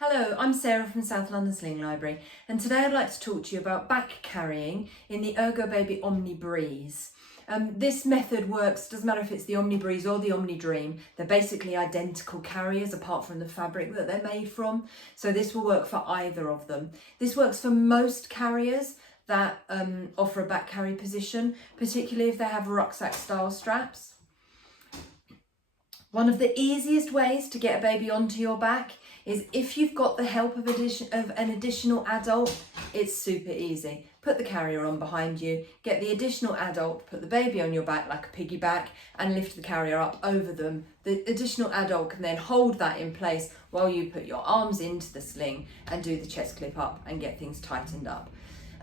Hello, I'm Sarah from South London Sling Library, and today I'd like to talk to you about back carrying in the ErgoBaby Omni Breeze. This method works, doesn't matter if it's the Omni Breeze or the Omni Dream, they're basically identical carriers apart from the fabric that they're made from, so this will work for either of them. This works for most carriers that offer a back carry position, particularly if they have rucksack style straps. One of the easiest ways to get a baby onto your back is if you've got the help of an additional adult, it's super easy. Put the carrier on behind you, get the additional adult, put the baby on your back like a piggyback and lift the carrier up over them. The additional adult can then hold that in place while you put your arms into the sling and do the chest clip up and get things tightened up.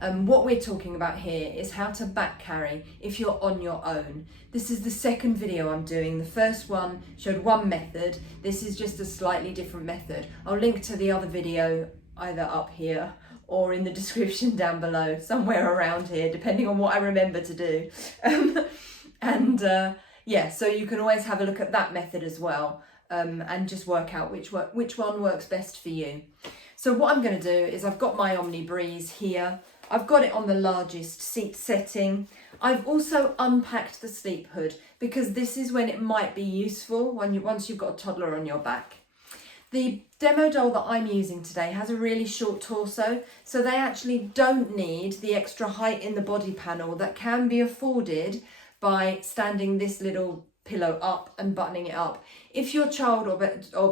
What we're talking about here is how to back carry if you're on your own. This is the second video I'm doing. The first one showed one method. This is just a slightly different method. I'll link to the other video either up here or in the description down below, somewhere around here, depending on what I remember to do. Yeah, so you can always have a look at that method as well and just work out which one works best for you. So what I'm going to do is I've got my Omni Breeze here. I've got it on the largest seat setting. I've also unpacked the sleep hood because this is when it might be useful once you've got a toddler on your back. The demo doll that I'm using today has a really short torso, so they actually don't need the extra height in the body panel that can be afforded by standing this little pillow up and buttoning it up. If your child or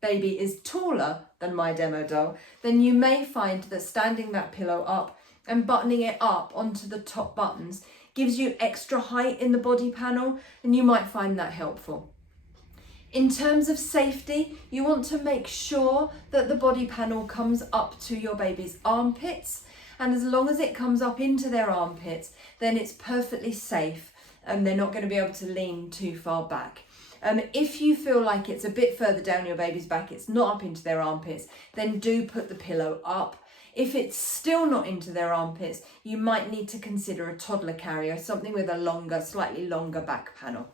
baby is taller than my demo doll, then you may find that standing that pillow up and buttoning it up onto the top buttons gives you extra height in the body panel, and you might find that helpful. In terms of safety, you want to make sure that the body panel comes up to your baby's armpits, and as long as it comes up into their armpits, then it's perfectly safe and they're not going to be able to lean too far back. If you feel like it's a bit further down your baby's back, it's not up into their armpits, then do put the pillow up. If it's still not into their armpits, you might need to consider a toddler carrier, something with a slightly longer back panel.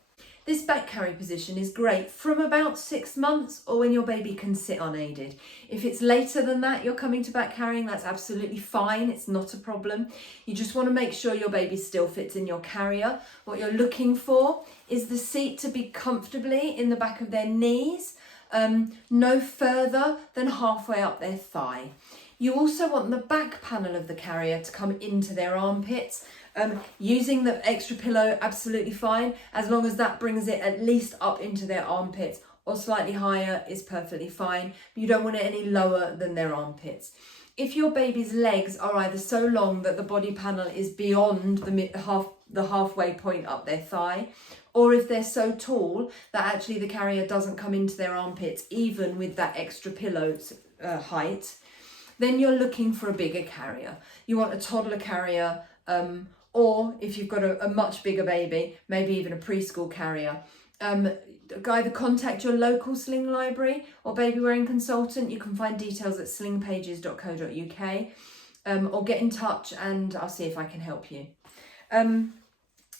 This back carry position is great from about 6 months or when your baby can sit unaided. If it's later than that you're coming to back carrying, that's absolutely fine, it's not a problem. You just want to make sure your baby still fits in your carrier. What you're looking for is the seat to be comfortably in the back of their knees, no further than halfway up their thigh. You also want the back panel of the carrier to come into their armpits. Using the extra pillow, absolutely fine, as long as that brings it at least up into their armpits, or slightly higher is perfectly fine. You don't want it any lower than their armpits. If your baby's legs are either so long that the body panel is beyond the halfway point up their thigh, or if they're so tall that actually the carrier doesn't come into their armpits even with that extra pillow's height, then you're looking for a bigger carrier. You want a toddler carrier, or if you've got a much bigger baby, maybe even a preschool carrier. Either contact your local sling library or baby wearing consultant. You can find details at slingpages.co.uk, or get in touch and I'll see if I can help you.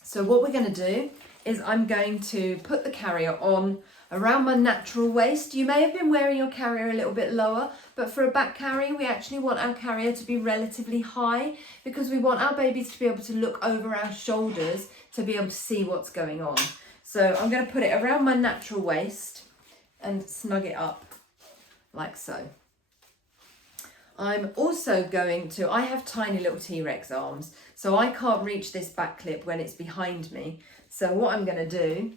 So what we're going to do is I'm going to put the carrier on around my natural waist. You may have been wearing your carrier a little bit lower, but for a back carry, we actually want our carrier to be relatively high because we want our babies to be able to look over our shoulders to be able to see what's going on. So I'm going to put it around my natural waist and snug it up like so. I'm also going to, I have tiny little T-Rex arms, so I can't reach this back clip when it's behind me. So what I'm going to do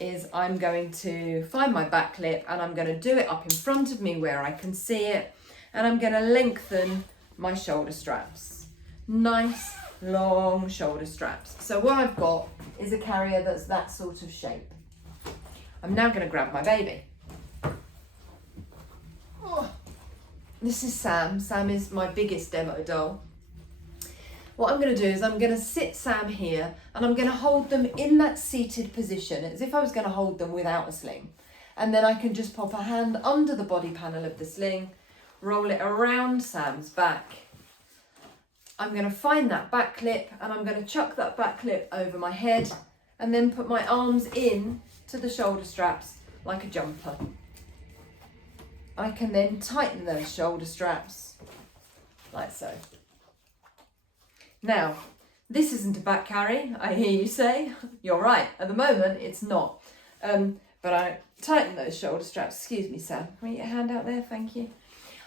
is I'm going to find my back clip and I'm going to do it up in front of me where I can see it, and I'm going to lengthen my shoulder straps. Nice long shoulder straps. So what I've got is a carrier that's that sort of shape. I'm now going to grab my baby. Oh, this is Sam. Sam is my biggest demo doll. What I'm going to do is I'm going to sit Sam here and I'm going to hold them in that seated position as if I was going to hold them without a sling. And then I can just pop a hand under the body panel of the sling, roll it around Sam's back. I'm going to find that back clip and I'm going to chuck that back clip over my head and then put my arms in to the shoulder straps like a jumper. I can then tighten those shoulder straps like so. Now, this isn't a back carry, I hear you say. You're right, at the moment it's not. But I tighten those shoulder straps. Excuse me, Sam, can you get your hand out there? Thank you.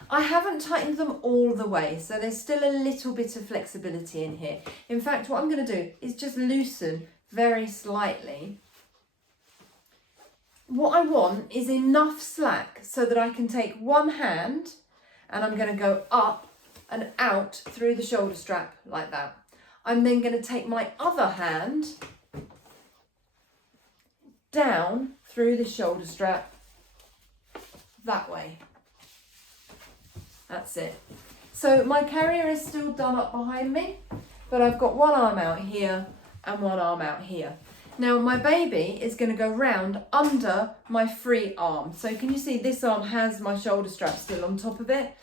I haven't tightened them all the way, so there's still a little bit of flexibility in here. In fact, what I'm going to do is just loosen very slightly. What I want is enough slack so that I can take one hand and I'm going to go up and out through the shoulder strap like that. I'm then going to take my other hand down through the shoulder strap that way. That's it. So my carrier is still done up behind me, but I've got one arm out here and one arm out here. Now my baby is going to go round under my free arm. So can you see this arm has my shoulder strap still on top of it?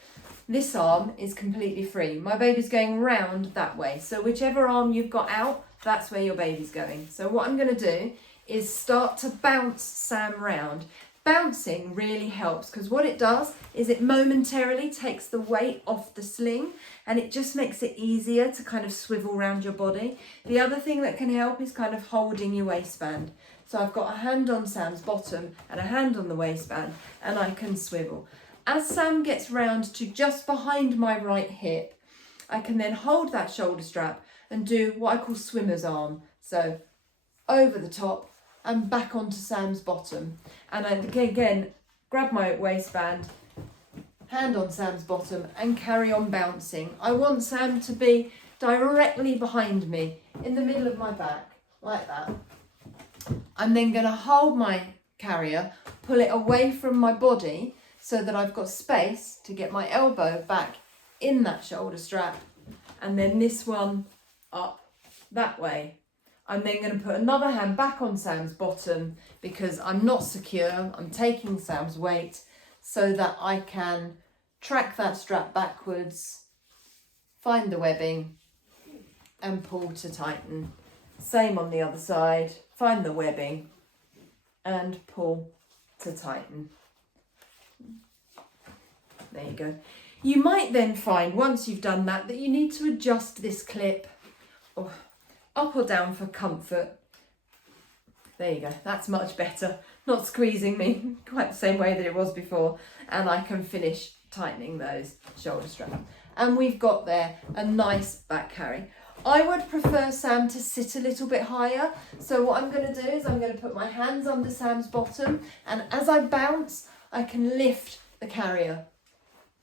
This arm is completely free. My baby's going round that way. So whichever arm you've got out, that's where your baby's going. So what I'm going to do is start to bounce Sam round. Bouncing really helps because what it does is it momentarily takes the weight off the sling and it just makes it easier to kind of swivel around your body. The other thing that can help is kind of holding your waistband. So I've got a hand on Sam's bottom and a hand on the waistband and I can swivel. As Sam gets round to just behind my right hip, I can then hold that shoulder strap and do what I call swimmer's arm. So over the top and back onto Sam's bottom. And I again grab my waistband, hand on Sam's bottom and carry on bouncing. I want Sam to be directly behind me in the middle of my back, like that. I'm then going to hold my carrier, pull it away from my body so that I've got space to get my elbow back in that shoulder strap and then this one up that way. I'm then going to put another hand back on Sam's bottom because I'm not secure. I'm taking Sam's weight so that I can track that strap backwards, find the webbing and pull to tighten. Same on the other side, find the webbing and pull to tighten. There you go. You might then find once you've done that that you need to adjust this clip up or down for comfort. There you go, that's much better. Not squeezing me quite the same way that it was before. And I can finish tightening those shoulder straps. And we've got there a nice back carry. I would prefer Sam to sit a little bit higher. So what I'm going to do is I'm going to put my hands under Sam's bottom and as I bounce, I can lift the carrier.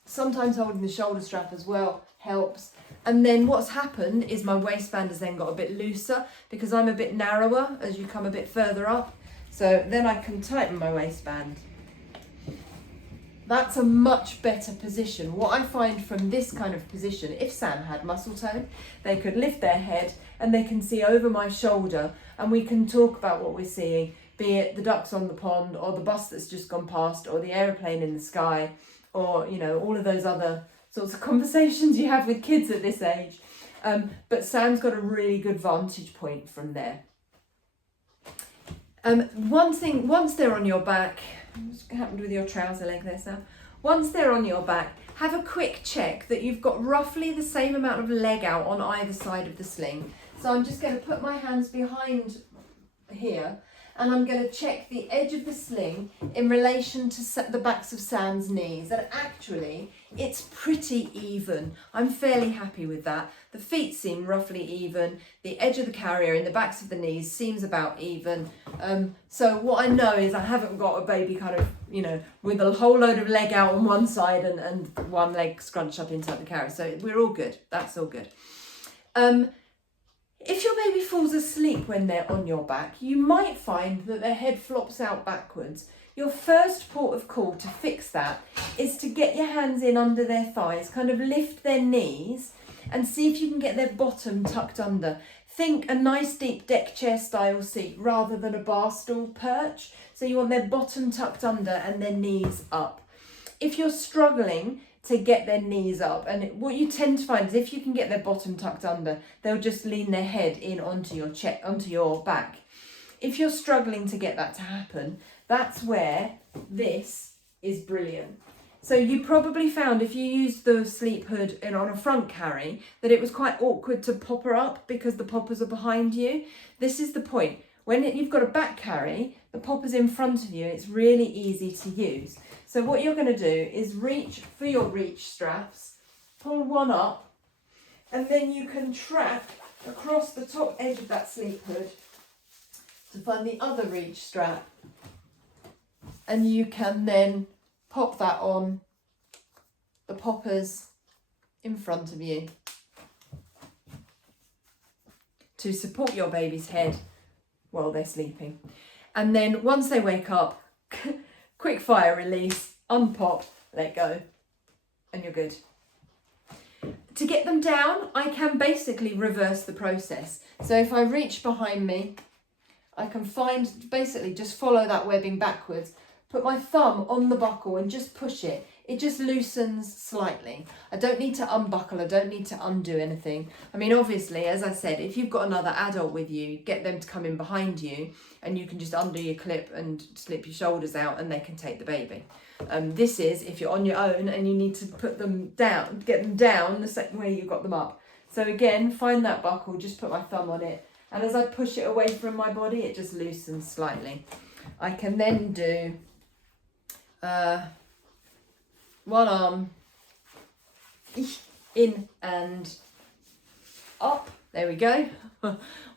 Sometimes holding the shoulder strap as well helps. And then what's happened is my waistband has then got a bit looser because I'm a bit narrower as you come a bit further up. So then I can tighten my waistband. That's a much better position. What I find from this kind of position, if Sam had muscle tone, they could lift their head and they can see over my shoulder and we can talk about what we're seeing, be it the ducks on the pond or the bus that's just gone past or the aeroplane in the sky or, you know, all of those other sorts of conversations you have with kids at this age. But Sam's got a really good vantage point from there. One thing, once they're on your back, what's happened with your trouser leg there, Sam? Once they're on your back, have a quick check that you've got roughly the same amount of leg out on either side of the sling. So I'm just going to put my hands behind here and I'm going to check the edge of the sling in relation to the backs of Sam's knees. And actually, it's pretty even. I'm fairly happy with that. The feet seem roughly even. The edge of the carrier in the backs of the knees seems about even. So what I know is I haven't got a baby kind of, you know, with a whole load of leg out on one side and one leg scrunched up inside the carrier. So we're all good. That's all good. If your baby falls asleep when they're on your back, you might find that their head flops out backwards. Your first port of call to fix that is to get your hands in under their thighs, kind of lift their knees and see if you can get their bottom tucked under. Think a nice deep deck chair style seat rather than a bar stool perch. So you want their bottom tucked under and their knees up. If you're struggling to get their knees up, and what you tend to find is if you can get their bottom tucked under, they'll just lean their head in onto your chest, onto your back. If you're struggling to get that to happen, that's where this is brilliant. So you probably found if you used the sleep hood on a front carry that it was quite awkward to pop her up because the poppers are behind you. This is the point. When you've got a back carry, the popper's in front of you, it's really easy to use. So what you're going to do is reach for your reach straps, pull one up, and then you can track across the top edge of that sleep hood to find the other reach strap, and you can then pop that on the poppers in front of you to support your baby's head while they're sleeping. And then once they wake up, quick fire release, unpop, let go, and you're good. To get them down, I can basically reverse the process. So if I reach behind me, I can basically just follow that webbing backwards, put my thumb on the buckle and just push it. It just loosens slightly. I don't need to unbuckle, I don't need to undo anything. I mean, obviously, as I said, if you've got another adult with you, get them to come in behind you and you can just undo your clip and slip your shoulders out and they can take the baby. This is if you're on your own and you need to put them down, get them down the same way you got them up. So again, find that buckle, just put my thumb on it. And as I push it away from my body, it just loosens slightly. I can then do one arm in and up. There we go.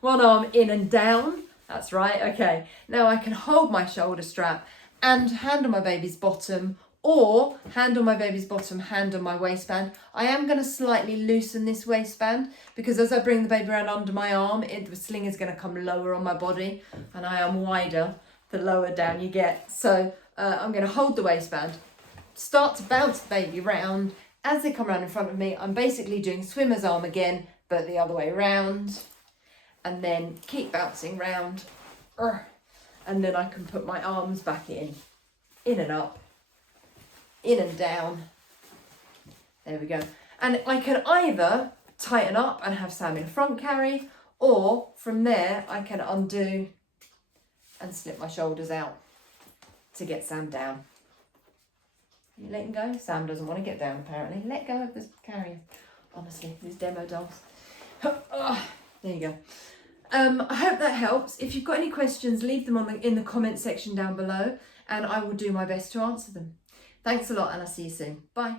One arm in and down. That's right. Okay. Now I can hold my shoulder strap and hand on my baby's bottom, or hand on my baby's bottom, hand on my waistband. I am going to slightly loosen this waistband because as I bring the baby around under my arm, the sling is going to come lower on my body, and I am wider the lower down you get. So I'm going to hold the waistband, start to bounce the baby around. As they come around in front of me, I'm basically doing swimmer's arm again, but the other way around, and then keep bouncing round. And then I can put my arms back in and up, in and down. There we go. And I can either tighten up and have Sam in a front carry, or from there I can undo and slip my shoulders out to get Sam down. You letting go? Sam doesn't want to get down apparently. Let go of this carrier. Honestly, these demo dolls. There you go. I hope that helps. If you've got any questions, leave them in the comment section down below and I will do my best to answer them. Thanks a lot and I'll see you soon. Bye.